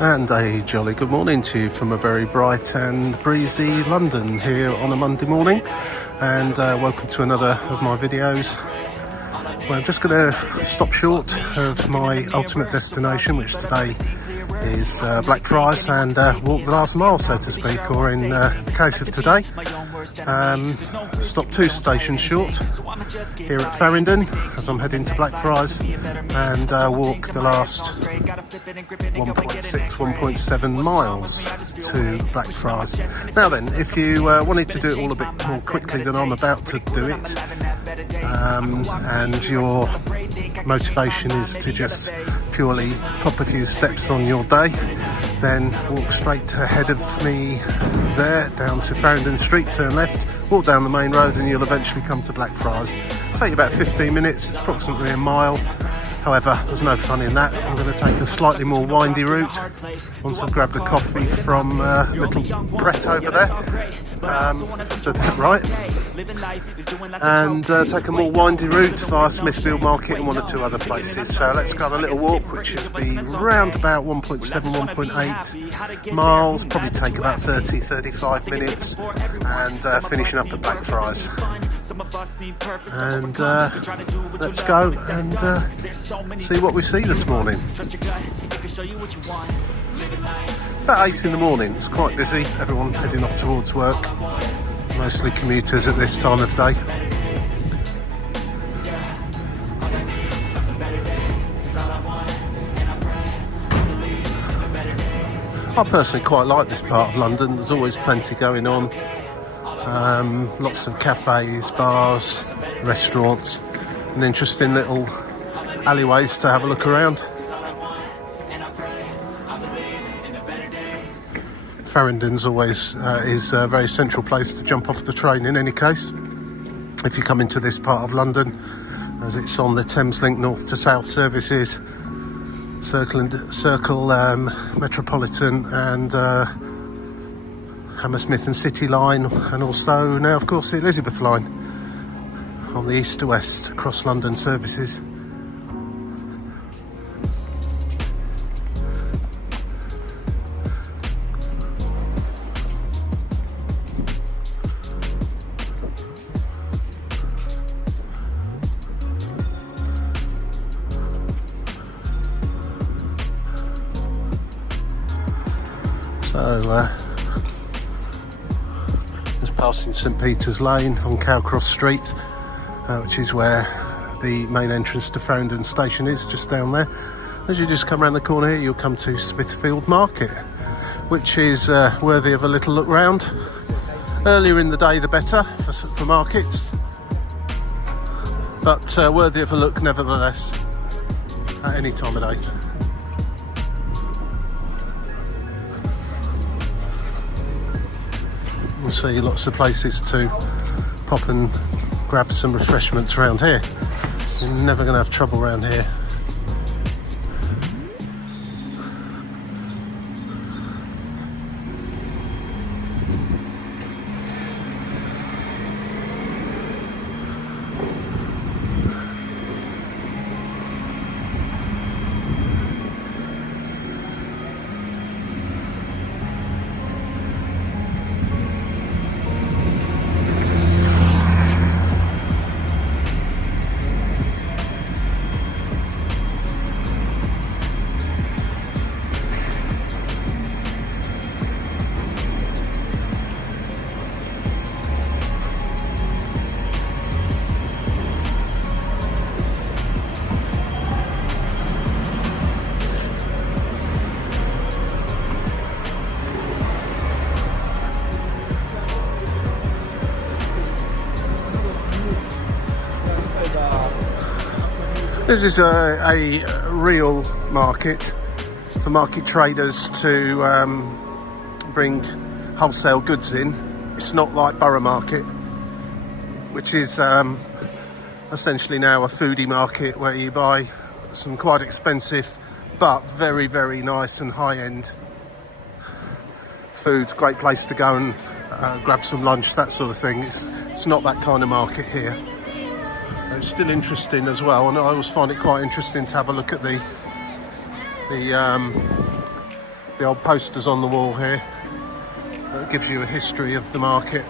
And a jolly good morning to you from a very bright and breezy London here on a Monday morning, and welcome to another of my videos. Well, I'm just going to stop short of my ultimate destination, which today is Blackfriars, and walk the last mile, so to speak, or in the case of today, stop 2 stations short here at Farringdon as I'm heading to Blackfriars, and walk the last 1.7 miles to Blackfriars. Now then, if you wanted to do it all a bit more quickly than I'm about to do it, and your motivation is to just purely pop a few steps on your day, then walk straight ahead of me there down to Farringdon Street, turn left, walk down the main road, and you'll eventually come to Blackfriars. Take you about 15 minutes, it's approximately a mile. However, there's no fun in that. I'm going to take a slightly more windy route once I've grabbed a coffee from little Pret over there, if I said that right, and take a more windy route via Smithfield Market and 1 or 2 other places. So let's go on a little walk, which should be round about 1.7, 1.8 miles, probably take about 30-35 minutes, and finishing up at Blackfriars. And let's go and see what we see this morning. About 8 in the morning, it's quite busy, everyone heading off towards work, mostly commuters at this time of day. I personally quite like this part of London. There's always plenty going on. Lots of cafes, bars, restaurants, and interesting little alleyways to have a look around. Farringdon's always is a very central place to jump off the train in any case, if you come into this part of London, as it's on the Thameslink north to south services, Circle Metropolitan and Hammersmith and City line, and also now of course the Elizabeth line on the east to west across London services. So passing St Peter's Lane on Cowcross Street, which is where the main entrance to Farringdon station is, just down there. As you just come around the corner here, you'll come to Smithfield Market, which is worthy of a little look round. Earlier in the day the better for markets, but worthy of a look nevertheless at any time of day. You'll see lots of places to pop and grab some refreshments around here. You're never going to have trouble around here. This is a real market for market traders to bring wholesale goods in. It's not like Borough Market, which is essentially now a foodie market where you buy some quite expensive but very, very nice and high-end food. Great place to go and grab some lunch, that sort of thing. It's not that kind of market here. It's still interesting as well, and I always find it quite interesting to have a look at the the old posters on the wall here. It gives you a history of the market,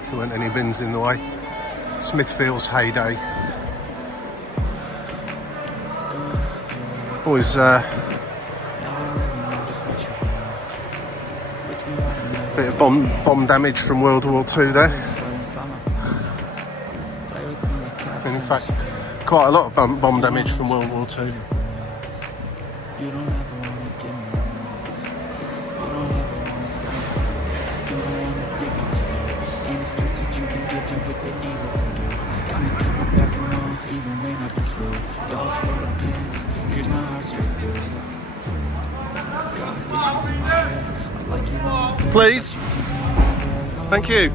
if there weren't any bins in the way. Smithfield's heyday. Always bit of bomb damage from World War II there. And in fact, quite a lot of bomb damage from World War II. Please. Thank you.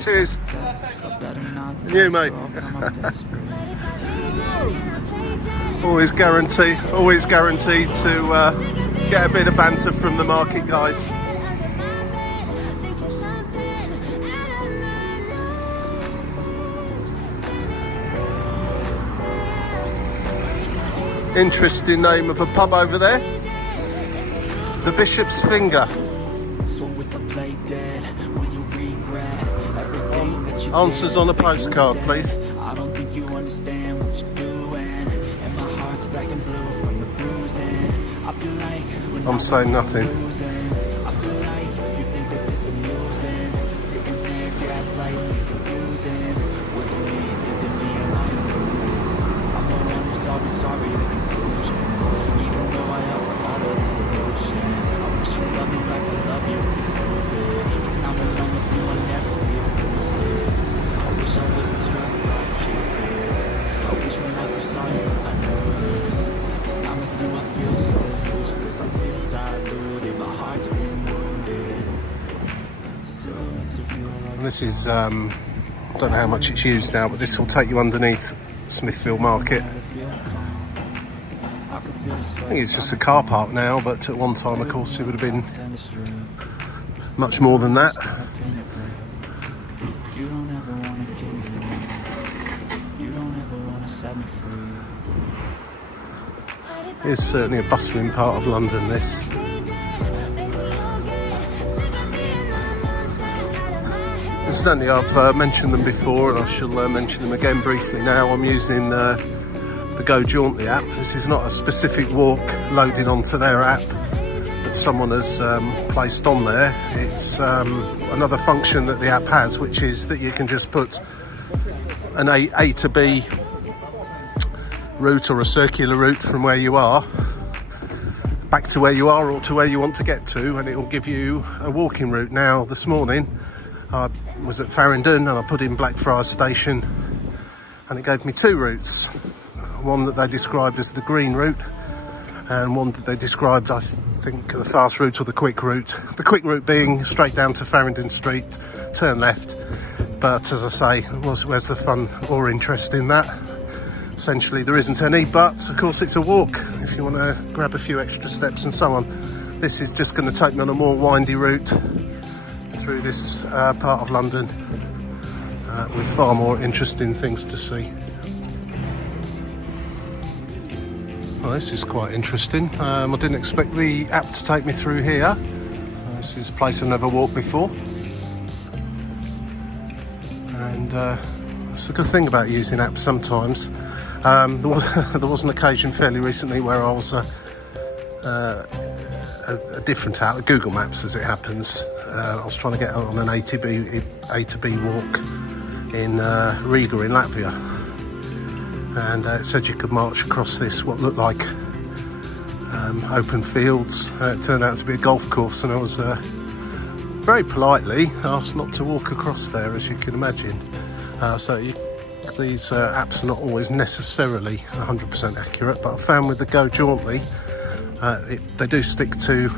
Cheers. You, mate. always guaranteed to get a bit of banter from the market guys. Interesting name of a pub over there. The Bishop's Finger. Answers on a postcard, please. I don't think you understand what you're doing, and my heart's black and blue from the bruising. I feel like I'm saying nothing. I feel like you think that this amusing, sitting there gaslighting, confusing. Was it me? Is it me? Am I the I'm the one who's always sorry. The conclusion, even though I have all of the solutions. I wish you loved me like I love you. It's so good. When I'm alone with you, I never feel lucid. I wish I wasn't struck like you did. I wish when I first saw you, I noticed. When I'm with you, I feel so useless. I feel diluted. My heart's been wounded. And this is, I don't know how much it's used now, but this will take you underneath Smithfield Market. I think it's just a car park now, but at one time, of course, it would have been much more than that. It's certainly a bustling part of London, this. Incidentally, I've mentioned them before, and I shall mention them again briefly now. I'm using the Go Jauntly app. This is not a specific walk loaded onto their app that someone has placed on there. It's another function that the app has, which is that you can just put an A to B route or a circular route from where you are back to where you are or to where you want to get to, and it will give you a walking route. Now, this morning I was at Farringdon and I put in Blackfriars station, and it gave me two routes. One that they described as the green route, and one that they described, I think, the fast route or the quick route. The quick route being straight down to Farringdon Street, turn left. But as I say, where's the fun or interest in that? Essentially, there isn't any, but of course it's a walk if you want to grab a few extra steps and so on. This is just going to take me on a more windy route through this part of London with far more interesting things to see. Well, this is quite interesting. I didn't expect the app to take me through here. This is a place I've never walked before. And it's a good thing about using apps sometimes. There was an occasion fairly recently where I was a different app, Google Maps as it happens. I was trying to get on an A to B walk in Riga in Latvia. And it said you could march across this, what looked like open fields. It turned out to be a golf course, and I was very politely asked not to walk across there, as you can imagine. These apps are not always necessarily 100% accurate, but I found with the Go Jauntly, they do stick to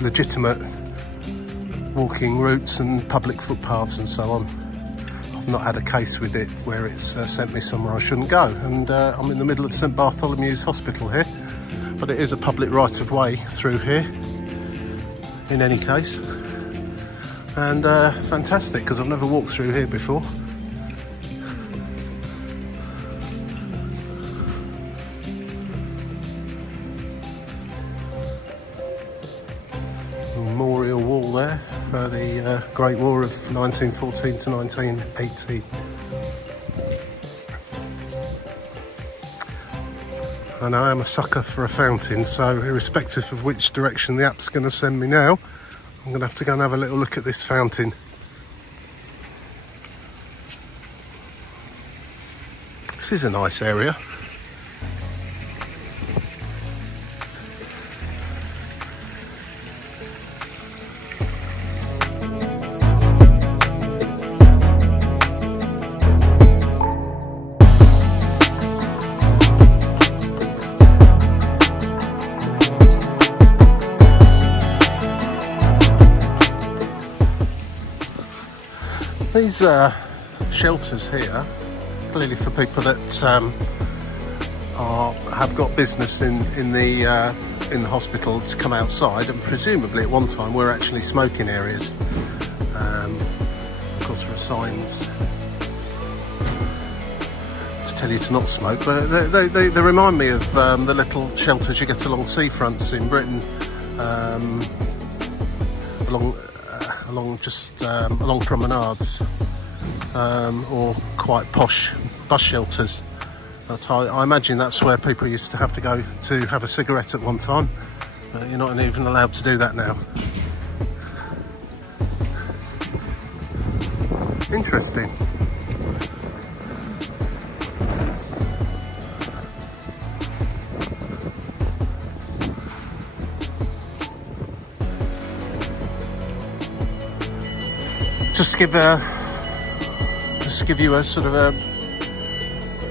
legitimate walking routes and public footpaths and so on. Not had a case with it where it's sent me somewhere I shouldn't go, and I'm in the middle of St Bartholomew's Hospital here, but it is a public right of way through here in any case, and fantastic because I've never walked through here before. the Great War of 1914 to 1918. And I am a sucker for a fountain, so irrespective of which direction the app's going to send me now, I'm going to have to go and have a little look at this fountain. This is a nice area. These shelters here, clearly for people that have got business in the hospital to come outside, and presumably at one time were actually smoking areas. Of course, there are signs to tell you to not smoke, but they remind me of the little shelters you get along seafronts in Britain, along promenades, or quite posh bus shelters. But I imagine that's where people used to have to go to have a cigarette at one time. You're not even allowed to do that now. Interesting. Just to give you a sort of a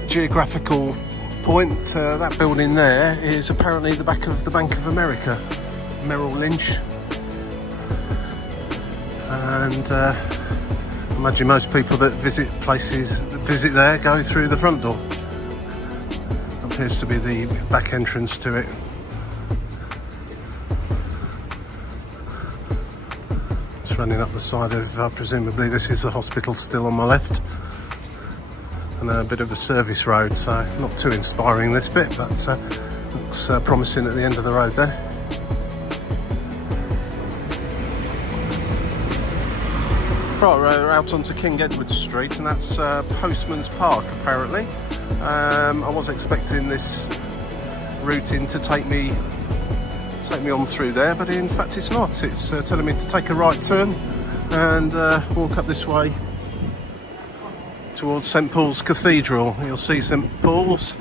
geographical point, that building there is apparently the back of the Bank of America, Merrill Lynch, and I imagine most people that visit there go through the front door. Appears to be the back entrance to it. Running up the side of, presumably this is the hospital still on my left, and a bit of the service road, so not too inspiring this bit, but looks promising at the end of the road there. Right, we're out onto King Edward Street, and that's Postman's Park apparently. I was expecting this route in to take me on through there, but in fact it's not. It's telling me to take a right turn and walk up this way towards St Paul's Cathedral. You'll see St Paul's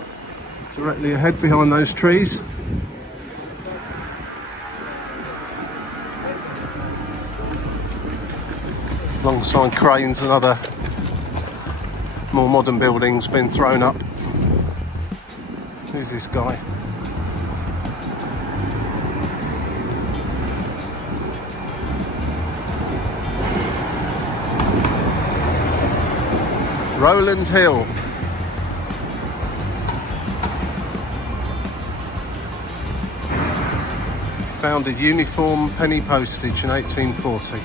directly ahead behind those trees. Alongside cranes and other more modern buildings being thrown up. Who's this guy? Rowland Hill. Founded uniform penny postage in 1840.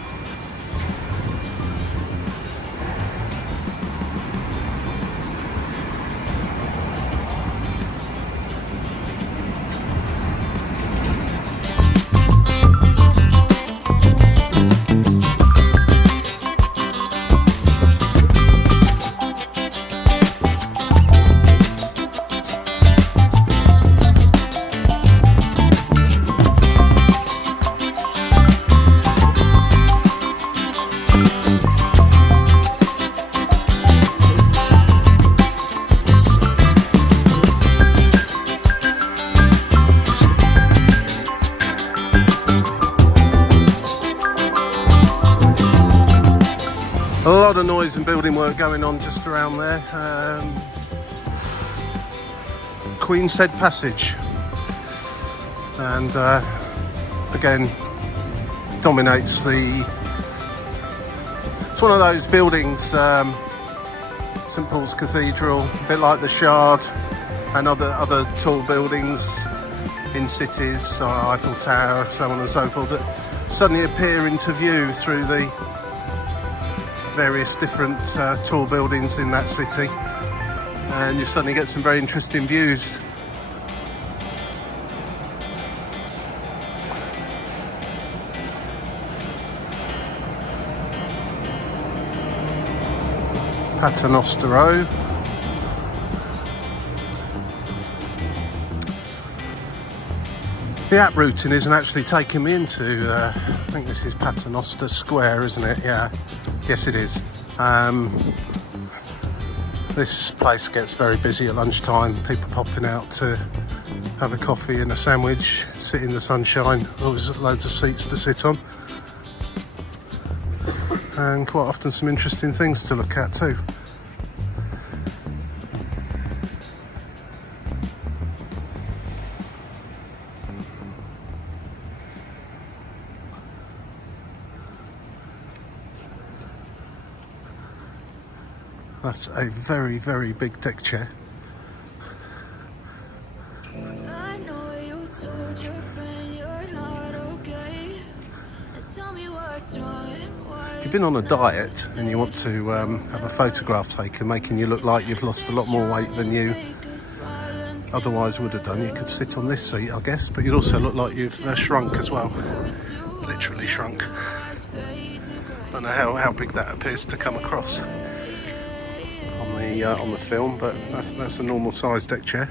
A lot of noise and building work going on just around there. Queen's Head Passage, and again dominates the. It's one of those buildings, St Paul's Cathedral, a bit like the Shard and other tall buildings in cities, Eiffel Tower, so on and so forth, that suddenly appear into view through the various different tall buildings in that city, and you suddenly get some very interesting views. Paternoster Row. The app routing isn't actually taking me into, I think this is Paternoster Square, isn't it? Yeah, yes it is. This place gets very busy at lunchtime, people popping out to have a coffee and a sandwich, sit in the sunshine, always loads of seats to sit on. And quite often some interesting things to look at too. That's a very, very big deck chair. I know you told your friend you're not okay. Tell me what's wrong. If you've been on a diet and you want to have a photograph taken making you look like you've lost a lot more weight than you otherwise would have done, you could sit on this seat, I guess, but you'd also look like you've shrunk as well. Literally shrunk. Don't know how big that appears to come across on the film, but that's a normal size deck chair.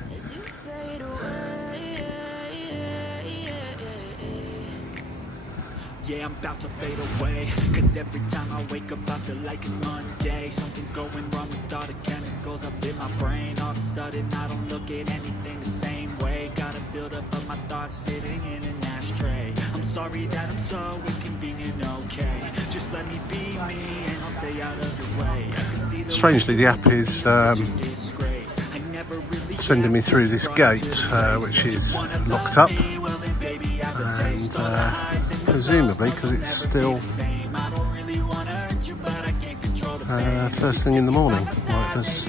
Yeah, I'm about to fade away, cause every time I wake up I feel like it's Monday. Something's going wrong with all the chemicals up in my brain. All of a sudden I don't look at anything the same way. Gotta build up of my thoughts sitting in an ashtray. I'm sorry that I'm so inconvenient, okay. Just let me be me and I'll stay out of your way. I can see the Strangely, the app is sending me through this gate, which is locked up, and presumably because it's still first thing in the morning. Right,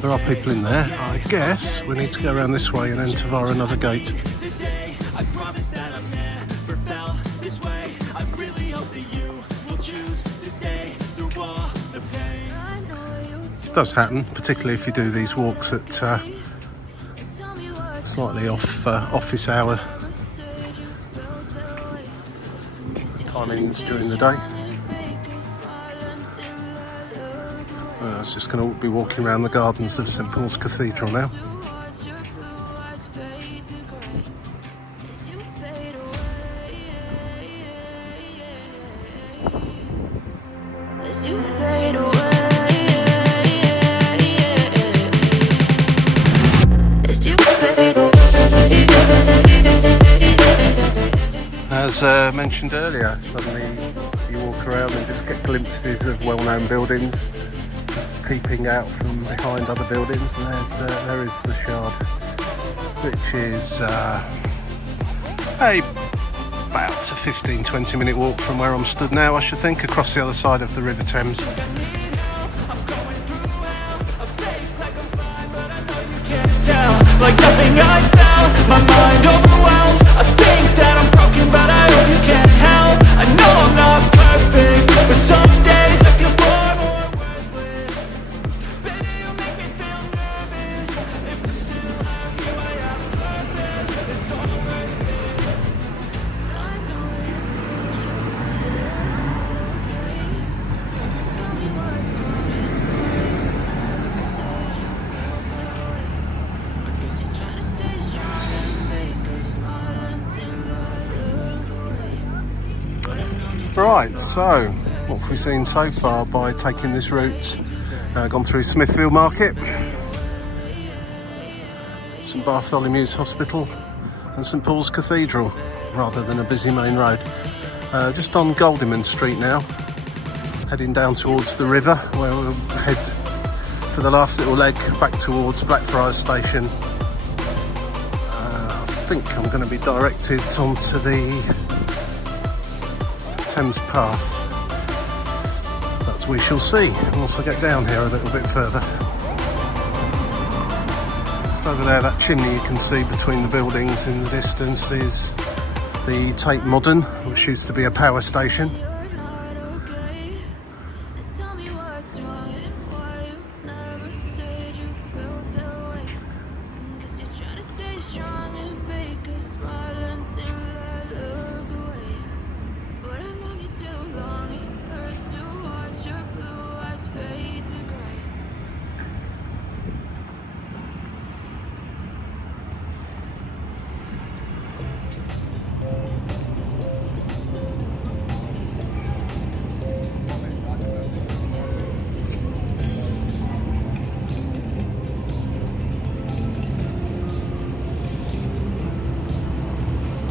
there are people in there. I guess we need to go around this way and enter via another gate. It does happen, particularly if you do these walks at slightly off office hour timings during the day. I was just going to be walking around the gardens of St Paul's Cathedral now. As mentioned earlier, suddenly you walk around and just get glimpses of well-known buildings peeping out from behind other buildings, and there is the Shard, which is about a 15-20 minute walk from where I'm stood now, I should think, across the other side of the River Thames. Like nothing I found, my mind overwhelms. I think that I'm broken, but I hope you can help. I know I'm not perfect, but some days I feel far more worthless. Baby, you make me feel nervous. If I still love you, I have a purpose. It's all worth it. I know you tell me what's wrong. Right, so what have we seen so far by taking this route? Gone through Smithfield Market, St Bartholomew's Hospital and St Paul's Cathedral, rather than a busy main road. Just on Goldingman Street now, heading down towards the river, where we'll head for the last little leg back towards Blackfriars station. I think I'm going to be directed onto the Thames Path, but we shall see once I get down here a little bit further. Just over there, that chimney you can see between the buildings in the distance is the Tate Modern, which used to be a power station. But I've known you too long, it hurts to watch your blue eyes fade to grey.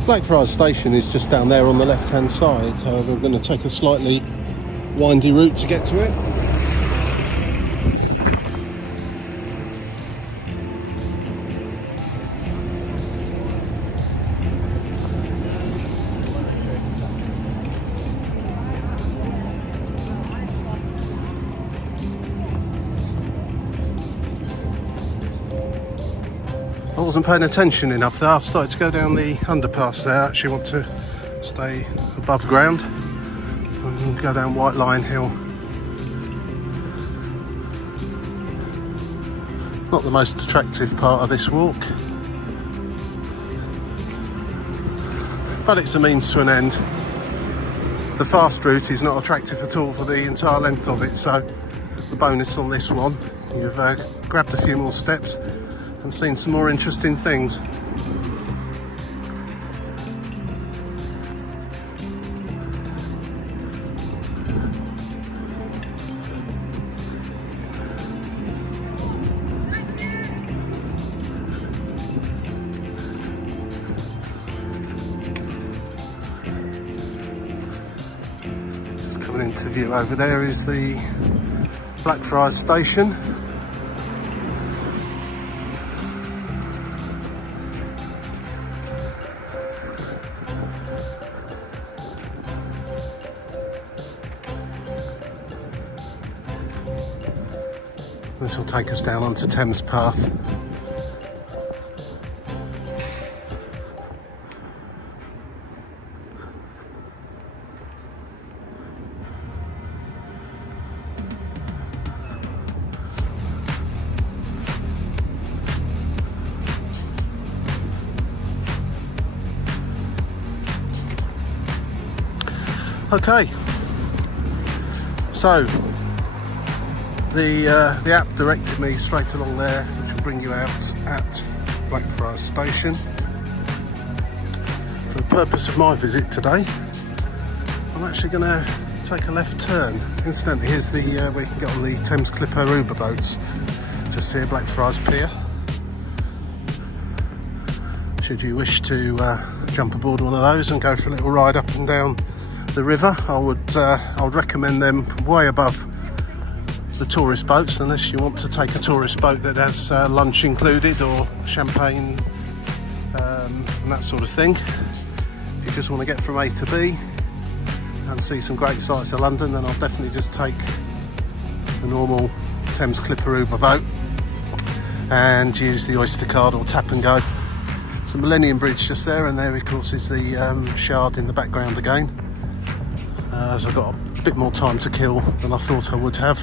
Blackfriars station is just down there on the left hand side, however we're going to take a slightly windy route to get to it. I wasn't paying attention enough there. I started to go down the underpass there. I actually want to stay above ground and go down White Lion Hill. Not the most attractive part of this walk, but it's a means to an end. The fast route is not attractive at all for the entire length of it, so the bonus on this one, you've grabbed a few more steps and seen some more interesting things. Just coming into view over there is the Blackfriars station. This will take us down onto Thames Path. Okay, so the app directed me straight along there, which will bring you out at Blackfriars station. For the purpose of my visit today, I'm actually going to take a left turn. Incidentally, here's the where you can get on the Thames Clipper Uber boats, just here, Blackfriars Pier. Should you wish to jump aboard one of those and go for a little ride up and down the river, I would recommend them way above the tourist boats, unless you want to take a tourist boat that has lunch included or champagne and that sort of thing. If you just want to get from A to B and see some great sights of London, then I'll definitely just take the normal Thames Clipper Uber boat and use the Oyster card or tap and go. It's the Millennium Bridge just there, and there of course is the Shard in the background again. As I've got a bit more time to kill than I thought I would have,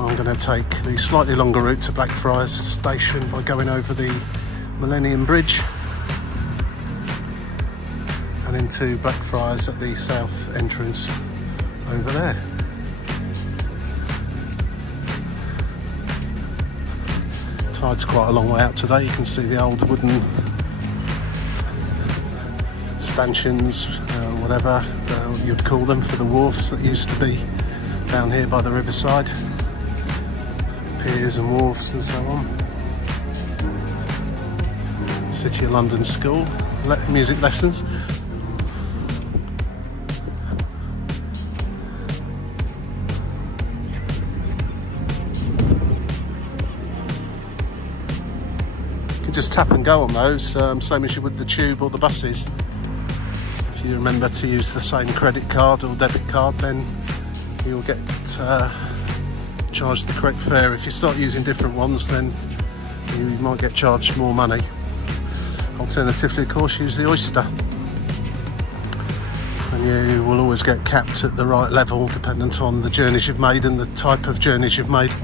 I'm going to take the slightly longer route to Blackfriars station by going over the Millennium Bridge and into Blackfriars at the south entrance over there. Tide's quite a long way out today. You can see the old wooden stanchions, whatever you'd call them, for the wharfs that used to be down here by the riverside. Piers and wharfs and so on. City of London School, music lessons. You can just tap and go on those, same as you would the tube or the buses. If you remember to use the same credit card or debit card, then you'll get charged the correct fare. If you start using different ones, then you might get charged more money. Alternatively, of course, use the Oyster, and you will always get capped at the right level dependent on the journeys you've made and the type of journeys you've made.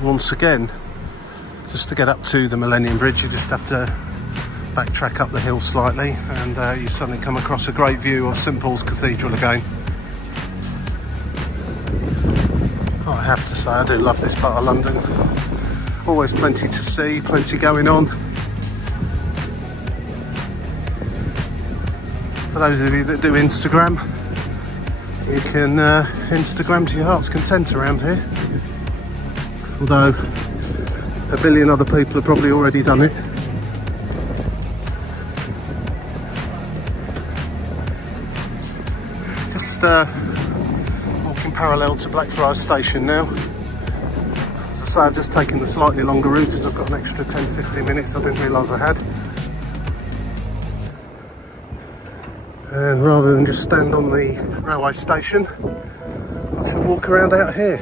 Once again, just to get up to the Millennium Bridge, you just have to backtrack up the hill slightly, and you suddenly come across a great view of St Paul's Cathedral again. Oh, I have to say, I do love this part of London. Always plenty to see, plenty going on. For those of you that do Instagram, you can Instagram to your heart's content around here. Although a billion other people have probably already done it. Just walking parallel to Blackfriars station now. As I say, I've just taken the slightly longer route as I've got an extra 10-15 minutes I didn't realise I had. And rather than just stand on the railway station, I shall walk around out here.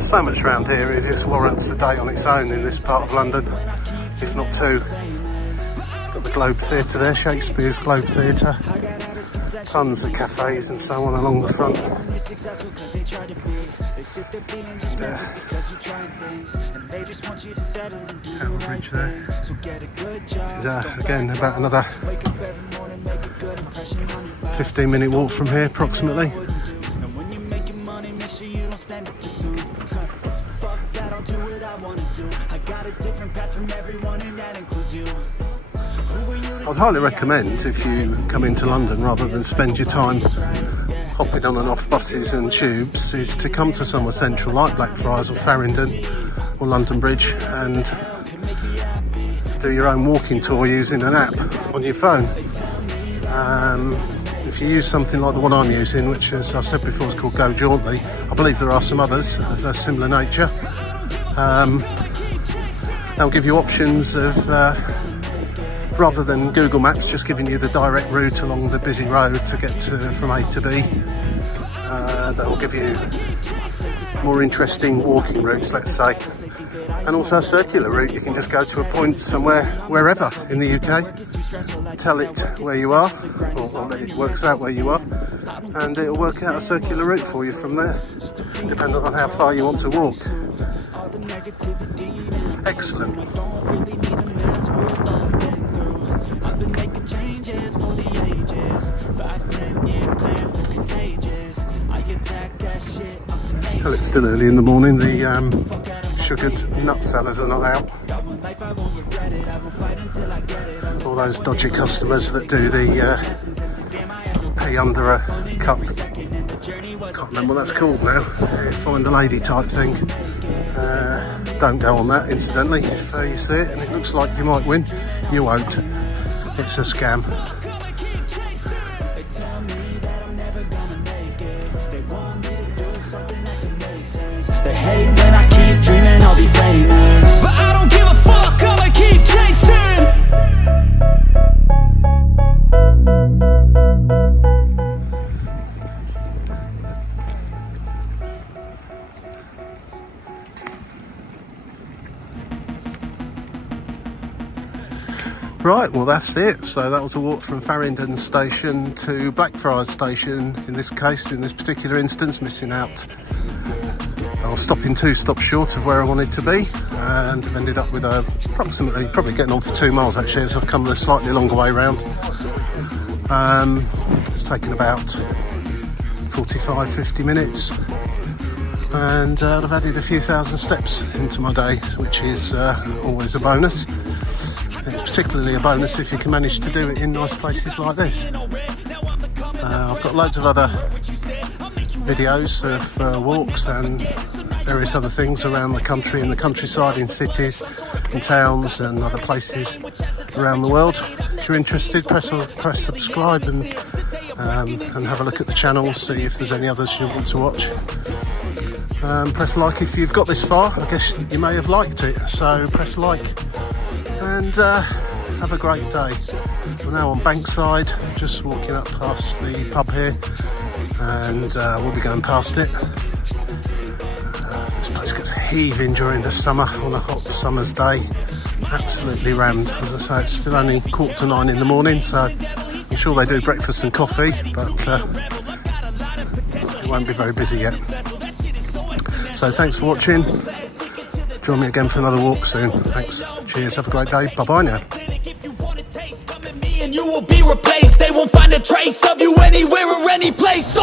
So much around here, it just warrants a day on its own in this part of London, if not two. Got the Globe Theatre there, Shakespeare's Globe Theatre. Tons of cafes and so on along the front. Tower Bridge there. This is again about another 15-minute walk from here approximately. I'd highly recommend, if you come into London, rather than spend your time hopping on and off buses and tubes, is to come to somewhere central like Blackfriars or Farringdon or London Bridge and do your own walking tour using an app on your phone. If you use something like the one I'm using, which, as I said before, is called Go Jauntly, I believe there are some others of a similar nature. They'll give you options of, rather than Google Maps just giving you the direct route along the busy road to get from A to B, they'll give you more interesting walking routes, let's say, and also a circular route. You can just go to a point somewhere, wherever in the UK, tell it where you are, or it works out where you are, and it'll work out a circular route for you from there, depending on how far you want to walk. Excellent. Well, it's still early in the morning. The sugared nut sellers are not out. All those dodgy customers that do the pay under a cup. Can't remember what that's called now. Find a lady type thing. Don't go on that, incidentally. If you see it and it looks like you might win, you won't. It's a scam. They hate when I keep dreaming I'll be famous, but I don't give a fuck, I'ma keep chasing. Right, well that's it. So that was a walk from Farringdon station to Blackfriars station, in this case, in this particular instance, missing out. I was stopping 2 stops short of where I wanted to be, and I've ended up with approximately, probably getting on for 2 miles actually, as I've come the slightly longer way round. It's taken about 45-50 minutes, and I've added a few thousand steps into my day, which is always a bonus. It's particularly a bonus if you can manage to do it in nice places like this. I've got loads of other videos of walks and various other things around the country, in the countryside, in cities, in towns and other places around the world. If you're interested, press subscribe and have a look at the channel, see if there's any others you want to watch. Press like if you've got this far. I guess you may have liked it, so press like. And have a great day. We're now on Bankside, just walking up past the pub here, and we'll be going past it. This place gets heaving during the summer on a hot summer's day. Absolutely rammed. As I say, it's still only 8:45 in the morning, so I'm sure they do breakfast and coffee, but it won't be very busy yet. So thanks for watching. Join me again for another walk soon. Thanks. Cheers. Have a great day. Bye-bye now. And you will be replaced. They won't find a trace of you anywhere or any place.